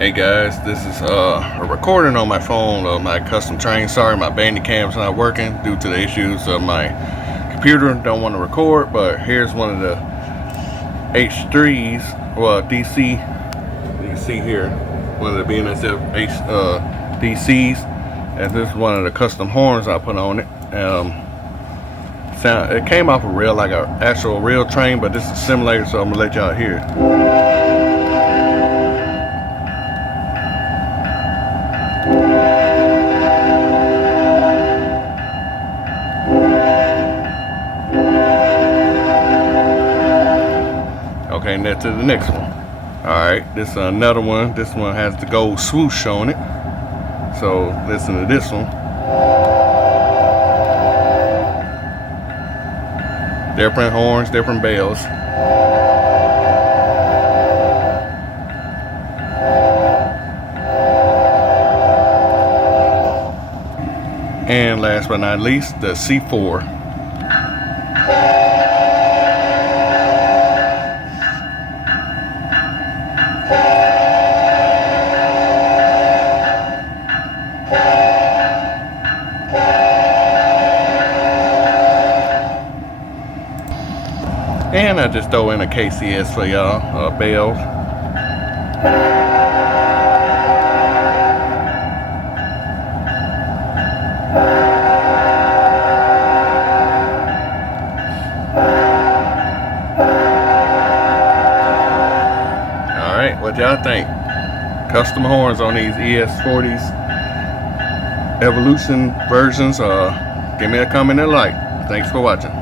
Hey guys, this is a recording on my phone of my custom train. Sorry, my Bandicam's not working due to the issues of my computer. Don't want to record, but here's one of the H3s, well, DC. You can see here, one of the BNSF DCs, and this is one of the custom horns I put on it. It came off a real, like an actual real train, but this is a simulator, so I'm gonna let y'all hear it. Okay, and that's to the next one. Alright, this is another one. This one has the gold swoosh on it. So listen to this one. Different horns, different bells. And last but not least, the C4. And I just throw in a KCS for y'all, bell. Alright, what y'all think? Custom horns on these ES40s Evolution versions. Give me a comment and a like. Thanks for watching.